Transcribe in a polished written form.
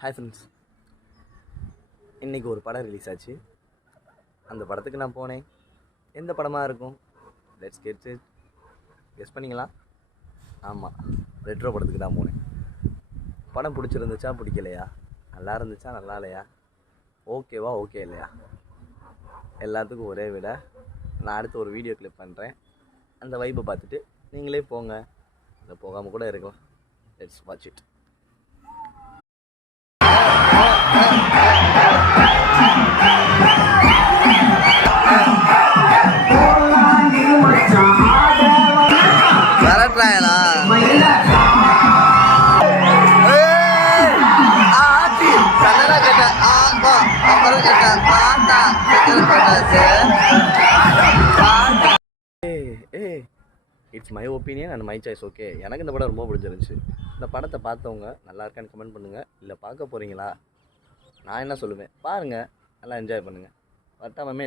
Hi friends, இன்றைக்கி ஒரு படம் ரிலீஸ் ஆச்சு. அந்த படத்துக்கு நான் போனேன். எந்த படமாக இருக்கும்? Let's get it. கெஸ் பண்ணிங்களா? ஆமாம், ரெட்ரோ படத்துக்கு தான் போனேன். படம் பிடிச்சிருந்துச்சா பிடிக்கலையா, நல்லா இருந்துச்சா நல்லா இல்லையா, ஓகேவா ஓகே இல்லையா, எல்லாத்துக்கும் ஒரே விட நான் அடுத்து ஒரு வீடியோ கிளிப் பண்ணுறேன். அந்த வைப்பை பார்த்துட்டு நீங்களே போங்க, இல்லை போகாமல் கூட இருக்கலாம். Let's watch it. It's my opinion and my choice. Okay, எனக்கு இந்த படம் ரொம்ப பிடிச்சிருந்துச்சு. இந்த படத்தை பார்த்தவங்க நல்லா இருக்கான்னு கமெண்ட் பண்ணுங்கள். இல்லை பார்க்க போகிறீங்களா? நான் என்ன சொல்லுவேன், பாருங்கள், நல்லா என்ஜாய் பண்ணுங்கள். வட்டாமமே